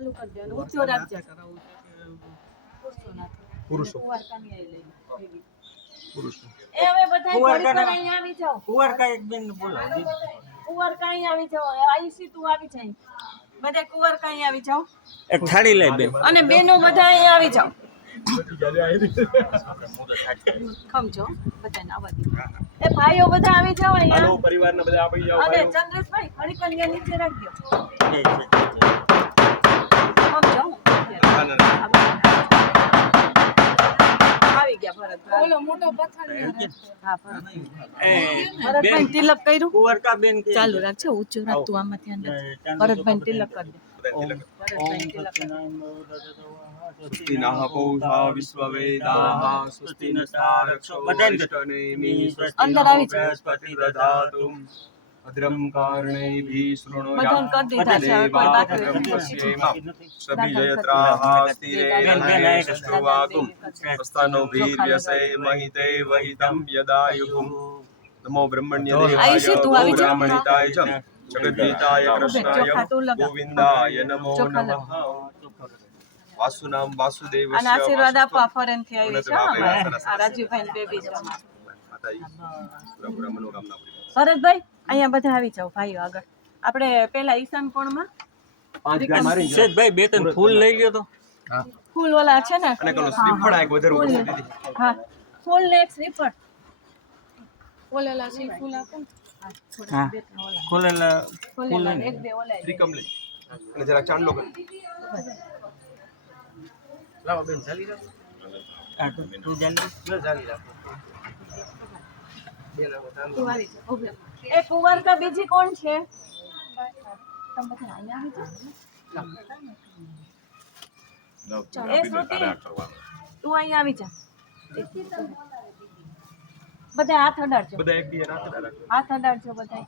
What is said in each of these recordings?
ચાલુ કરી દે અને ઊંચો રાખજે પુરુષો પુરુષો એ હવે બધા ઘડી પર અહીં આવી જાઓ કુંવર કા એક બેન બોલો કુંવર કાઈ આવી જાઓ આઈસી તું આવી જાય બધા કુંવર કાઈ આવી જાઓ એક થાળી લઈ બેન અને બેનો બધા અહીં આવી જાઓ ખમજો બધાને આવવા દે એ ભાઈઓ બધા આવી જાઓ અહીંયા હાલો પરિવારના બધા આવી જાઓ અને ચંદ્રેશભાઈ ઘડી કન્યા નીચે રાખજો ખમજો આવી ગયા ભરતભાઈ ઓલો મોટો પથ્થર હા ભરતભાઈ તિલક કર્યું કુંવર કા બેન કે ચાલુ રાખજો ઊંચું રાખતું આમાં ધ્યાન રાખજો ભરતભાઈ તિલક કરી દે ભરતભાઈ તિલક કરી દે સ્વસ્તિ નઃ પૌષા વિશ્વવેદાઃ સ્વસ્તિ નસ્તારક્ષો વૈષ્ણવેમિ સ્વસ્તિ અંદર આવી જાઓ. બૃહસ્પતિ દધાતુ ભદ્રમ કર્ણૈભિः બધાને કરી દીધા છે, હવે કોઈ બાકી શૃણુયાત સભિજયત્રાઃ સ્થિરેણ સ્તનો ભીર્યસે મહિતે વહિતં યદાયુઃ નમો બ્રહ્મણ્ય આયુષી, તું આવી જા. બ્રાહ્મણિતાય ચ જગદ્ગીતાય કૃષ્ણાય ચોખા તું લગા. ગોવિંદાય નમો ચોખા નમઃ વાસુનામ વાસુદેવસ્ય અને આશીર્વાદ આપવા ફોરેન થી આવી છે ઉન્નત ભાવે અમારે. આ રાજુભાઈ બેબી છે માતાજી પૂરા મનોકામના પૂરી ભરતભાઈ અહીંયા બધા આવી જાઓ ભાઈઓ આગળ આપણે પેલા ઈશાન કોણમાં શેઠભાઈ બે ત્રણ ફૂલ લઈ લ્યો તો ફૂલ ઓલા છે ને અને પેલું શ્રીફળ આ એક વધારે ફૂલ ઉતરી દીધી હા ફૂલ ને એક શ્રીફળ ઓલેલા છે ફૂલ આપો ને. હા, થોડા હા. બે ત્રણ ઓલા. ખોલેલા ફૂલેલા ને એક બે ઓલા લઈ. ત્રિકમ લઈ અને જરા ચાંદલો કરી લાવો બેન ચાલી જાવ આ તું જલ્દી ચાલી રાખો તું આવી જા, ઊભી રહો. એ કુંવર કા બીજી કોણ છે તમે બધા અહીંયા આવી જાઓ. એ શ્રુતિ તું અહીંયા આવી જા. બધા હાથ અડાડજો, બધા એક દી રાત રાખો હાથ અડાડજો બધા.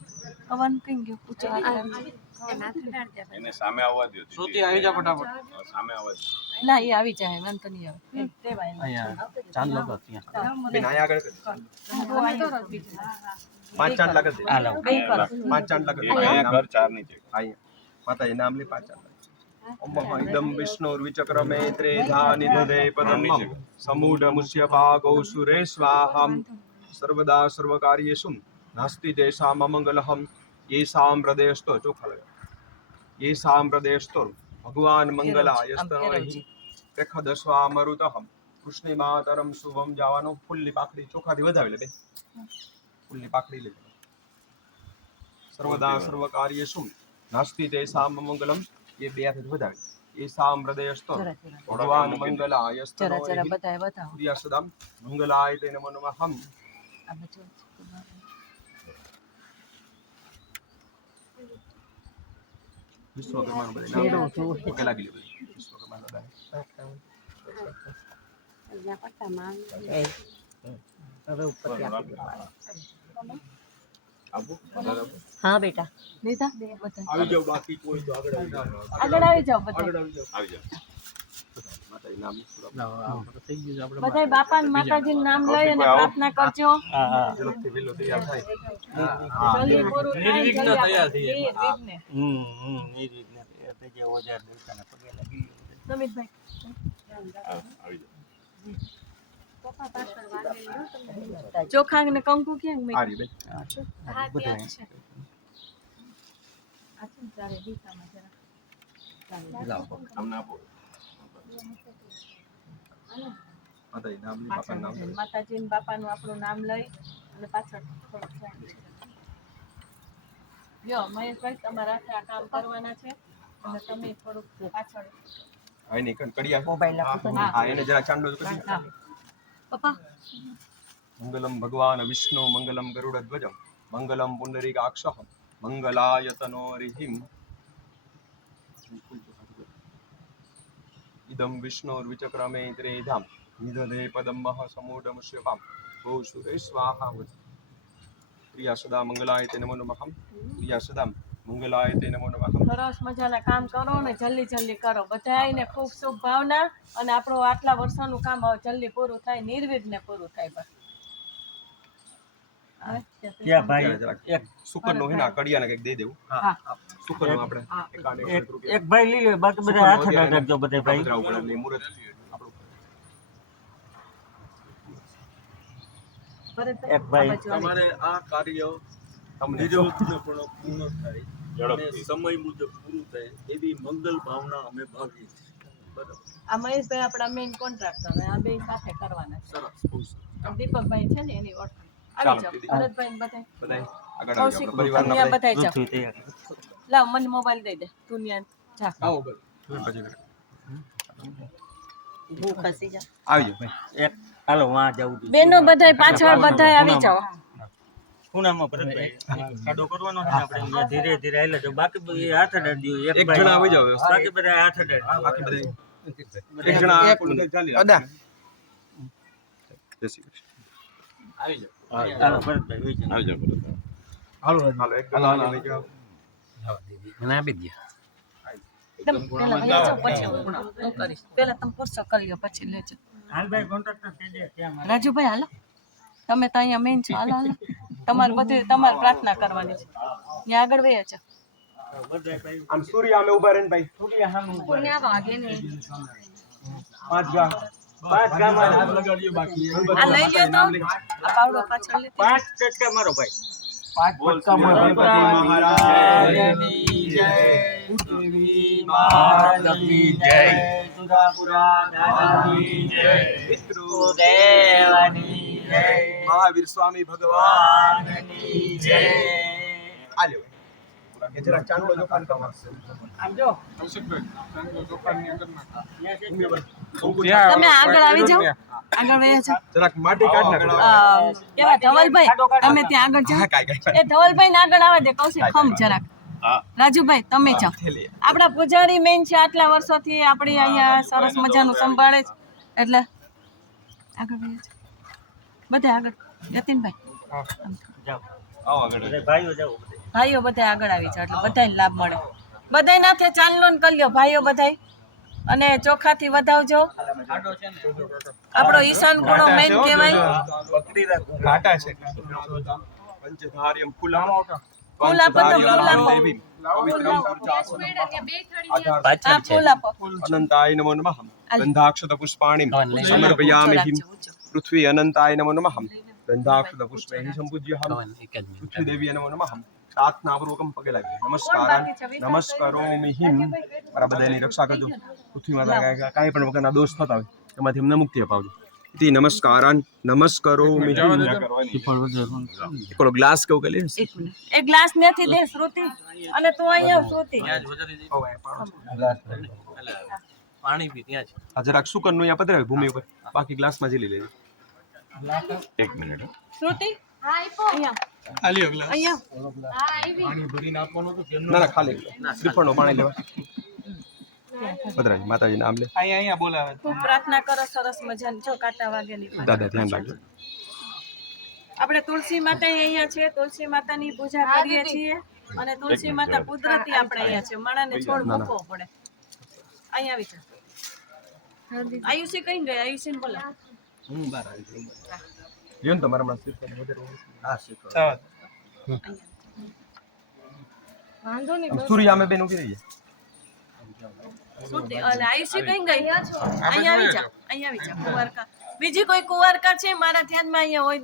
કવન કઈ ગયો ઊંચો હાથ અડાડજો. એને સામે આવવા દો શ્રુતિ આવી જા ફટાફટ સામે આવવા દો ના એ આવી જાય વાંધો નહીં આવે દેવાય નહીં. અહીંયા ચાંદ લગો ત્યાં બેન આયા આગળ કરી પાંચ ચાંદલા કરી દે આ લાવ બે કરો. પાંચ ચાંદલા કરી દે અહીંયા ઘર ચાર ની છે અહીંયા માતાજી નામ લે પાંચ ચાંદલા ઓમ ઇદમ વિષ્ણુર્વિચક્રમે ત્રેધા નિદધે પદમ સમૂઢ મુષ્ય ભાગો સુરે સ્વાહમ સર્વદા સર્વકાર્યેષુ નાસ્તિ તેષામ અમંગલહમ येषां हृदयस्थो ચોખા લગાવ येषां हृदयस्थो ભગવાન મંગલાયસ્તનોહિ પ્રખદસ્વા મરુતહમ કૃષ્ણે માતરમ શુભમ જાવાનો ફૂલની પાકડી ચોખાથી વધાવી લે બે ફૂલની પાકડી લે સર્વદા સર્વકાર્યેષુ નાસ્તિ તેષામ અમંગલમ એ બે હાથે વધાવી येषां हृदयस्थो જરા જરા ભગવાન જરા જરા મંગલાયસ્તનોહિ બધાએ બતાવો પ્રિય સદામ મંગલાય તે નમો નમઃ આ બધું વિશ્વકર્માનું બધા પગે લાગી લે બધું વિશ્વકર્માનું બધા હા બેટા લીધા બધા આવી જાવ બાકી કોઈ તો આગળ આવી જાવ આગળ આવી જાઓ બધા આગળ આવી જાવ આવી જાઓ માતાજી નામ થઈ ગયું આપણે બધા બાપા અને માતાજીનું નામ લઈ અને પ્રાર્થના કરજો હા હા ઝડપથી વેલો તૈયાર થાય જલ્દી પૂરું થાય, નિર્વિઘ્ન જલ્દી તૈયાર આપણે થઈ જાય. નિર્વિઘ્ન. એ રીતના તે જે ઓજાર દેવતાના પગે લાગી ગયું સમિતભાઈ આવી જાઓ ચોખા ને કંકુ ક્યાં આ મૂક્યું? રી બેન હા, ત્યાં જ છે. આ છે ને ચારે દિશામાં જરા. લાવો અમને આપો માતાજી નામ લે પાછળ બાપાનું નામ લે માતાજી ને બાપાનું આપણું નામ લઈ અને પાછળ થોડુંક ધ્યાન છે. જો મહેશભાઈ તમારા હાથે આ કામ કરવાના છે અને તમે થોડુંક પાછળ હવે ની કડિયા મોબાઈલ આપો તો. હા એને જરા ચાંદલો જ કરી હા પપ્પા મંગલમ ભગવાન વિષ્ણુ મંગલમ ગરુડધ્વજમ મંગલમ પુંડરીકાક્ષઃ મંગલાયતનો રિહિમ ઇદમ વિષ્ણુર્વિચક્રમે ત્રેધામ નિદધે પદમઃ સમૂઢમુષ્યપામ ગો સુરે સ્વાહા પ્રિયા સદા મંગલાય તે નમો નમઃ પ્રિયા સદા મંગલાય તે નમો નમઃ સરસ મજાના કામ કરો ને જલ્દી જલ્દી કરો બધાયને ખૂબ શુભ ભાવના અને આપણું આટલા વર્ષોનું કામ હવે જલ્દી પૂરું થાય નિર્વિઘ્ને પૂરું થાય બસ ક્યાં ભાઈ જરાક એક સુકનનું હે ને આ કડિયાને કંઈક દઈ દેવું હા સુકનનું આપણે એકાદ એક રૂપિયા એક ભાઈ લઈ લે બાકી બધા હાથ અડાડજો બધા ભાઈ પધરાવવું પડે એટલે મુહૂર્ત આપણું ભરતભાઈ, એક ભાઈ. આ બાજુ આવી. તમારે આ કાર્ય તમને નિર્વિઘ્નપૂર્ણ પૂર્ણ થાય ઝડપથી. અને સમય મુજબ પૂરું થાય એવી મંગલ ભાવના અમે ભાવીએ છીએ બરાબર આ મહેશભાઈ આપણા મેઇન કોન્ટ્રાક્ટર આ બે સાથે કરવાના છે. સરસ બહુ સરસ. આ દીપકભાઈ છે ને એની ઓળખાણ ચાલો, આવી જાઓ દીદી. ભરતભાઈ ને બધાય. બધાય આગળ આવી કૌશિક જાઓ. પરિવારના અહીંયા બધાય. બધાય જાઓ. પૃથ્વી તૈયાર લાવ મને મોબાઈલ દઈ દે તું ન્યા જા આવો ભાઈ. પછી આગળ. હું ખસી જા આવી જાઓ ભાઈ. એક હાલો વાં જવું છે. બેનો બધાય પાછળ બધાય આવી જાઓ ખૂણામાં ભરતભાઈ ખાડો કરવાનો છે ને આપણે અહીંયા ધીરે ધીરે હાલે તો બાકી બધું હાથ અડાડજો એક જણા આવી જાઓ. બાકી બધા હાથ અડાડજો બાકી બધાય એક જણા અડા જય શ્રી કૃષ્ણ. હાલો ભરતભાઈ વહી જાઓ. આવી જાઓ ભરત. હાલો એક જણા લઈ જાઓ. એકદમ પહેલા વહી જાઓ પછી હું કરીશ પહેલા તમે પૂછો કરી લો પછી લેજો હાલ ભાઈ કોન્ટ્રાક્ટર થઈ જાય ત્યાં મારે. રાજુભાઈ હાલો તમે તો અહીંયા મેઇન છો હાલો હાલો તમારે બધું તમારે પ્રાર્થના કરવાની છે ત્યાં આગળ વહી જાઓ બધા ભાઈ આમ સૂર્ય આમે ઊભા રહીને ભાઈ થોડી સામે ઊભા રહે. ત્યાં વાગે ને 5 ગામ 5 ગામ આ લઈ લ્યો તો આ પાવડો પાછળ લેતી 5 ટટકા મારો ભાઈ. બોલ ગણપતિ મહારાજની જય. પૃથ્વી માતની જય સુરાપુરા દાદાની જય પિતૃદેવની જય મહાવીર સ્વામી ભગવાન ભગવાનની જય. આલ્યો એ જરા ચાંદલો દુકાન કામ આવશે. આમ જો તમે આગળ આવી જાઓ આગળ વહી જાઓ જરાક માટી કાઢ નાખો. કેવા ધવલભાઈ તમે ત્યાં આગળ જાઓ કાંઈ એ ધવલભાઈ ને આગળ આવવા દે કૌશિક ખમ જરાક હા રાજુભાઈ તમે જાઓ થેલી. આપણા પૂજારી મેઇન છે આટલા વર્ષોથી આપણી અહીંયા સરસ મજાનું સંભાળે છે એટલે આગળ વહી જાઓ બધા આગળ યતીનભાઈ જાઓ આવો આગળ. બધા ભાઈઓ જાઓ બધા. ભાઈઓ બધા આગળ આવી જાઓ એટલે બધાને લાભ મળે બધાય નાથે ચાંદલો ને કર્યો ભાઈઓ બધાય અને ચોખાથી વધાવજો આપણો ઈશાન કોણો મેઇન કહેવાય ઘાટા છે. પંચધાર્યમ ફૂલમ ફૂલ આપો તો ફૂલ આપો દેવીમ પવિત્રમ પૂજાસનમ આધાર આ ફૂલ આપો અનંતાય નમો નમઃ ગંધાક્ષત પુષ્પાણિ સમર્પયામિ પૃથ્વી અનંતાય નમો નમઃ ગંધાક્ષત પુષ્પૈ સંપૂજ્યહમ પૃથ્વી દેવી નમો નમઃ પ્રાર્થનાપૂર્વકમ પગે લાગી નમસ્કારાન નમસ્કારોમિ હિમ મારા બધાની રક્ષા કરજો પૃથ્વી માતા કાંઈ પણ વગરના દોષ થતા હોય એમાંથી અમને મુક્તિ અપાવજો ઇતિ નમસ્કારાન નમસ્કારોમિ હિમ પેલો ગ્લાસ કેવું કે લે એક મિનિટ એક ગ્લાસ નથી દે શ્રુતિ અને તું અહીંયા શ્રુતિ પાણી બી ત્યાં છે આ જરાક સુકનનું અહીંયા પધરાવે ભૂમિ ઉપર બાકી ગ્લાસમાં ઝીલી લેજો. એક મિનિટ શ્રુતિ અહીંયા અહીંયા ના ના ખાલી શ્રીફળનું પાણી લેવા પધરાવી માતાજી નામ લે. ખૂબ પ્રાર્થના કરો સરસ મજાની જો કાંટા વાગેલી પણ. દાદા ધ્યાન રાખજો. આપણે તુલસી માતા અહીંયા છે તુલસી માતાની પૂજા કરીએ છીએ અને તુલસી માતા કુદરતી આપણે અહીંયા છે માણાને છોડ મૂકવો પડે અહીંયા આવી જા આયુષી કઈ ગઈ આયુષી ને બોલા લ્યો ને તમારા હમણાં શ્રીફળ વધારે હોય. વાંધો નહીં આમ સૂર્ય આમે બેન ઉભી રહી જાય. શ્રુતિ અને આયુષી કઈ ગઈ અહીંયા આવી જા કુંવારકા બીજી કોઈ કુંવારકા છે મારા ધ્યાનમાં અહીંયા હોય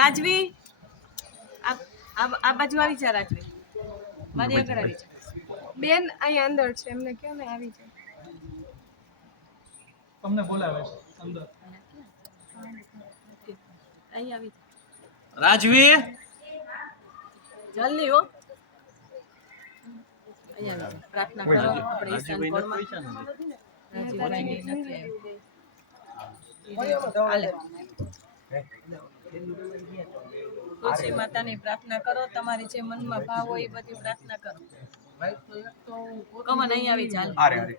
રાજવી આ બાજુ આવી જા રાજવી મારી આગળ આવી જા બેન અહીંયા અંદર છે એમને કેમ ને આવી જાય અહીંયા આવી જા રાજવી જલ્દી હો અહીંયા આવી જા. પ્રાર્થના કરો આપણે ઈશાન કોણમાં રાજવીભાઈની નથી આવી. હાલે. તુલસી માતાની પ્રાર્થના કરો તમારી જે મનમાં ભાવ હોય એ બધી પ્રાર્થના કરો કમન અહીં આવી ચાલ આરે આરે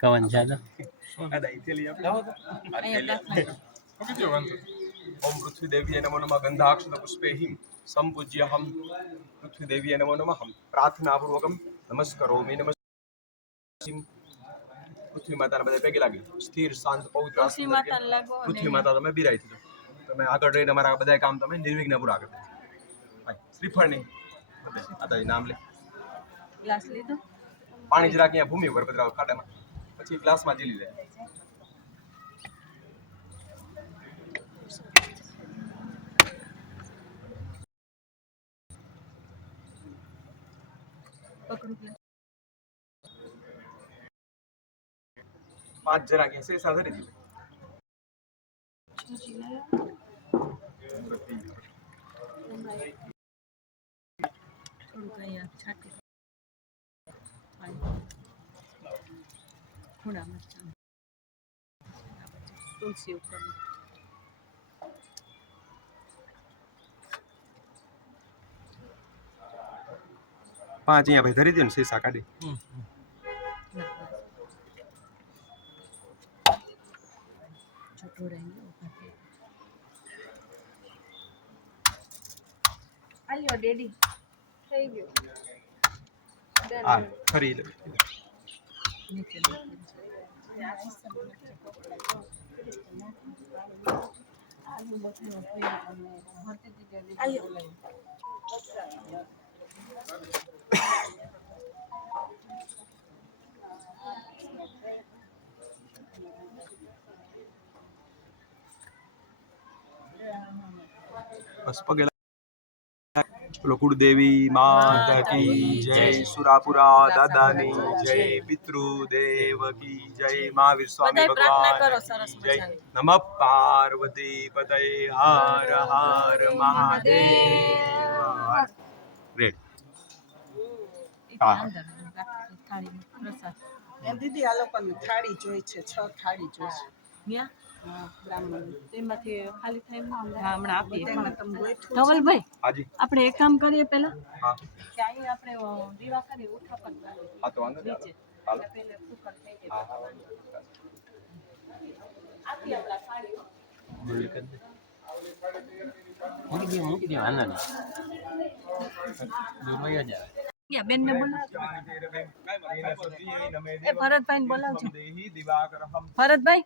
કવન જાદા દાદા ઈ થેલી આપો. અહીંયા પ્રાર્થના કરો ઓમ પૃથ્વી દેવી નમો નમઃ ગંધાક્ષત પુષ્પૈહિ સંપૂજ્યહમ પૃથ્વી દેવી નમો નમઃ પ્રાર્થનાપૂર્વકમ નમસ્કારોમિ નમસ્કાર પૃથ્વી માતાના બધા પગે લાગી સ્થિર શાંત પવિત્ર તુલસી માતાને લાગો અને પૃથ્વી માતા તમે બિરાઈ થજો તમે આગળ રહીને અમારા બધા કામ તમે નિર્વિઘ્ન પૂરા કરજો. શ્રીફળની માતાજી નામ લે. ગ્લાસ લીધો. પાણી જરાક અહીંયા ભૂમિ ઉપર પધરાવો ખાડામાં, પછી ગ્લાસમાં ઝીલી લે. પકડો ગ્લાસ. 5 જરાક અહીંયા શેષા ધરી દીધું. થોડુંક અહીંયા છાંટી. પાણી. ખૂણા મરચાં. તુલસી ઉપર. 5 અહીંયા ભાઈ ધરી દે ને શેષા કાઢી. આલ્યો ડેડી. થઈ ગયું. હા ફરી લે. નીચે બસ પગે બોલો કુળદેવી માતા કી જય, સુરાપુરા દાદાની જય, પિતૃદેવ કી જય, મહાવીર સ્વામી બધાય પ્રાર્થના કરો ભગવાન સરસ જય. મજાની. નમઃ પાર્વતી પતય હર હર મહાદેવ. રેડ. હા. અંદર થાળીમાં પ્રસાદ. દીદી આ લોકોની થાળી જોઈ છે, 6 થાળી જોઈ છે. ન્યા? હા, બ્રાહ્મણ તેમાંથી ખાલી થાય હા હમણાં આપીએ. તેમાં તમે ગોઠવું ધવલભાઈ હાજી. આપણે એક કામ કરીએ પહેલા હા કે અહીં આપણે દીવા કરી ઉઠાપન કરીએ. હા તો વાંધો નહીં. નીચે હાલો. પહેલે કુકર થઈ જાય. હા હા આપીએ આપણા થાળીઓ. ગયા બેનને બોલાવો. એ ભરતભાઈને બોલાવજો. ભરતભાઈ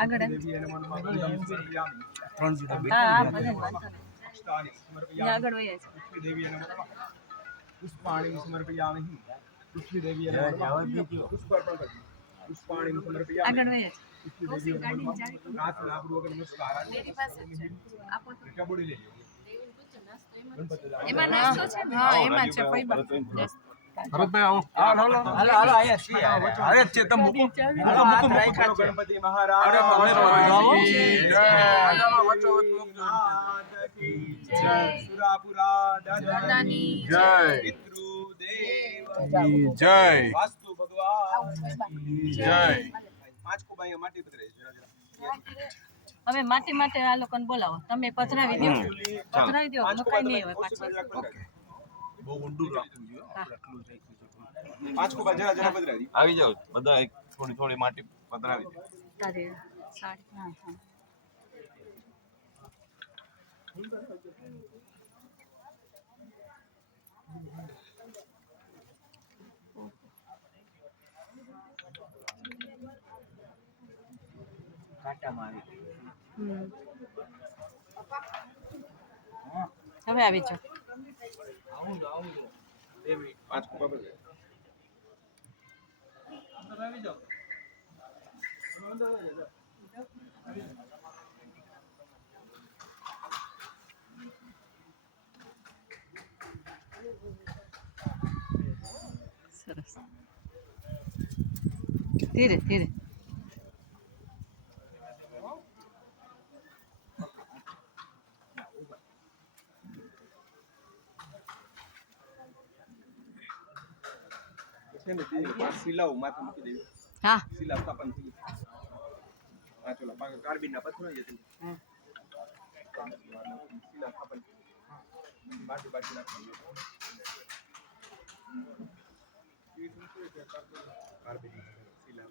આગળ આવ. હા હા ભલે વાંધો નહીં. ત્યાં આગળ વયા છે. પુષ્પાણી સમર્પયામિ. પૃથ્વી દેવી પુષ્પાણી સમર્પયામિ. આગળ વયા છે. પૃથ્વી દેવી નાથ લાભ નમસ્કાર. મેરી પાસે જ છે. આપો તો. કબડી લેજો. એમાં નાસ્તો છે ને? હા એમાં છે. પૈબા. ગણપતિ મહારાજ સુરાપુરા દાદાની જય, પિતૃદેવ જય, વાસ્તુ ભગવાન જય. 5 કુબાઈ માટી પધરાઈ જરા જરા. હવે માટી માટે આ લોકોને બોલાવો. તમે પધરાવી દો. પધરાવી દો. મકાઈ નહીં હોય પાછળ. બહુ ઊંડું રાખવું જોઈએ. આટલું જ રાખ્યું છે. 5 કુબા જરા જરા પધરાવી. આવી જાવ બધા થોડી થોડી માટી પધરાવી દે. તારે સાડી. હા હા. કાંટામાં આવી ગઈ. હવે આવી જાઓ. 5 કુબા પધરાવી. આવી જાઓ. સરસ. ધીરે ધીરે. છે ને તે 5 શિલાઓ માથે મૂકી દેવી. હા શિલા સ્થાપન થઈ ગઈ. આ ચોલા પાકા કાર્બિનના પથ્થરો જ હતી. હા. શિલા સ્થાપન બાજુ બાજુ રાખવાની. કાર્બિન શિલા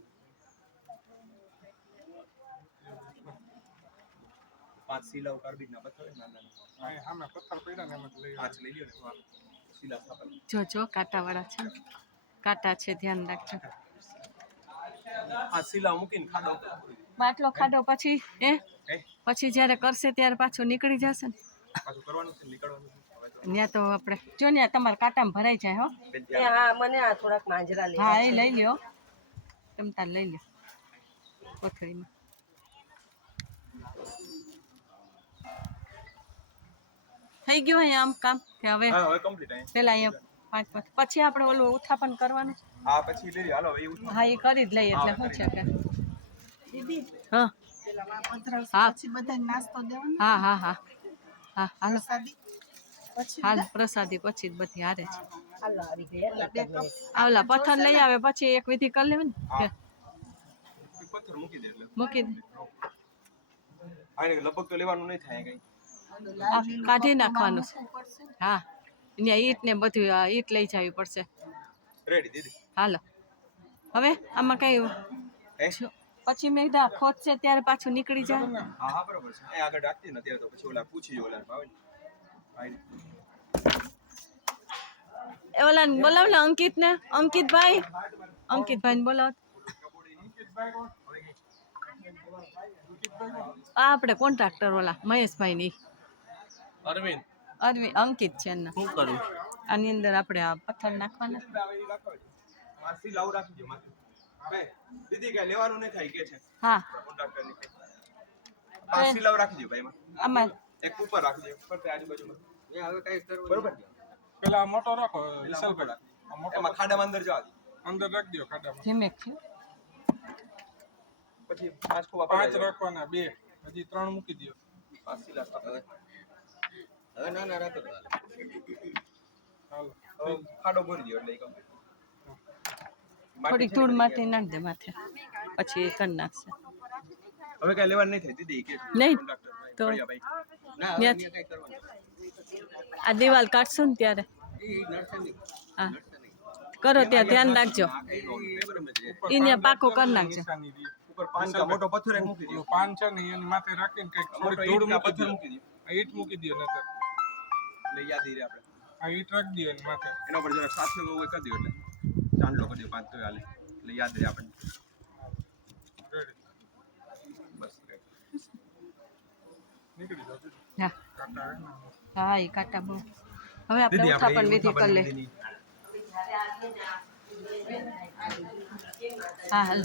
5 શિલાઓ કાર્બિનના પથ્થરો નાના નાના. આમાં પથ્થર પડ્યા ને એમાં લઈ 5 લઈ લ્યો ને. શિલા સ્થાપન. જો કાંટાવાળા છે. કાંટા છે ધ્યાન રાખજો. આ શીલા મૂકીને ખાડો પૂરી બાટલો ખાડો પછી હે પછી જ્યારે કરશે ત્યારે પાછું નીકળી જશે ને પાછું કરવાનું છે નીકળવાનું છે હવે તો ત્યાં તો આપણે જો ને તમારા કાંટામાં ભરાઈ જાય હો બેન ત્યાં હા મને આ થોડાક માંજરા લે હા એ લઈ લ્યો તમે તાર લઈ લ્યો કોથળીમાં થઈ ગયું અહીંયા આમ કામ કે હવે હા હવે કમ્પ્લીટ અહીં પેલા અહીંયા 5 પછી આપણે ઓલું ઉથાપન કરવાનું આ પછી લઈ હાલો એ ઉઠો હા એ કરી જ લઈએ એટલે શું છે કે દીદી હા પેલા પધરાવશે હા. પછી બધા નાસ્તો દેવાનો હા હા હા હા હાલો પ્રસાદી પછી હાલ પ્રસાદી પછી જ બધી હારે છે હાલો આવી ગયા પેલા 2 કપ આવલા પથ્થર લઈ આવે પછી એક વિધિ કરી લેવી ને કે પથ્થર મૂકી દે એટલે મૂકી દે આને લગભગ તો લેવાનું નહીં થાય કઈ આ કાઢી નાખવાનું છે હા અહીંયા ઈટ ને બધું આ ઈટ લઈ જવી પડશે રેડી દીદી હાલો હવે આમાં કઈ હે પછી મેં કીધું આ ખોદશે ત્યારે પાછું નીકળી જાય હા હા બરોબર છે એ આગળ રાખતી ને ત્યારે તો પછી ઓલા પૂછી ઓલા ભાવે ને એ ઓલા બોલાવ ને અંકિતભાઈ ને બોલાવ આ આપણે કોન્ટ્રાક્ટર ઓલા મહેશભાઈ ની અરવિંદ અંકિત છે એના શું કરું આની અંદર આપણે આ પથ્થર નાખવાના માસી લાવ રાખજો માસી હવે દીદી કઈ લેવાનું નહીં થાય કે છે હા કોન્ટ્રાક્ટરની માસી લાવ રાખજો ભાઈ માં આમાં એક ઉપર રાખજો ઉપર તે આજુબાજુમાં એ હવે કઈ કરવું બરોબર પેલા મોટો રાખો વિશાલભાઈ આ મોટો એમાં ખાડામાં અંદર જવા દે અંદર રાખી દો ખાડામાં ધીમે થયું પછી પાંચ ખોવા 5 રાખવાના 2 હજી 3 મૂકી દો માસી લાવ હવે ના ના રાખો હાલો ખાડો ભરી દો એટલે ઈ complete. થોડીક ધૂળ માટી નાખ દે માથે પછી એ કરી નાખશે હવે કઈ લેવાનું નહીં થાય દીદી કે નહીં કોન્ટ્રાક્ટર ભાઈ તો ભાઈ ના હવે ત્યાંથી કઈ કરવાનું આ દિવાલ કાઢશું ને ત્યારે હા કરો ત્યાં ધ્યાન રાખજો એને પાકો કરી નાખજો નિશાની રી ઉપર પાન કા મોટો પથ્થર એક મૂકી દો પાન છે ને એની માથે રાખીને કઈક મોટો થોડી ધૂળ ઈંટના મૂકી પથ્થર દો મૂકી દો આ ઈટ મૂકી દો નતર એટલે યાદ રહે આપણે આ ઈટ રાખી દો એની માથે એના ઉપર જરાક સાથે બહુ કરી દો એટલે ચાંદલો કરી દો પાંચ તો હાલે એટલે યાદ રહે આપણને રેડી બસ ready. નીકળી જાવ હા કાટા હે ને હા એ કાંટા બહુ હવે આપણે દીદી ઉથાપન આપણે વિધિ કરી લે દીદીની હા હાલ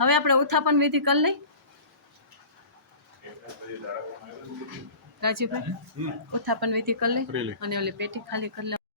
હવે આપણે ઉથાપન વિધિ કરી લઈ રાજીભાઈ ઉથાપન વિધિ કરી લઈ અને ઓલી પેટી ખાલી કરી લે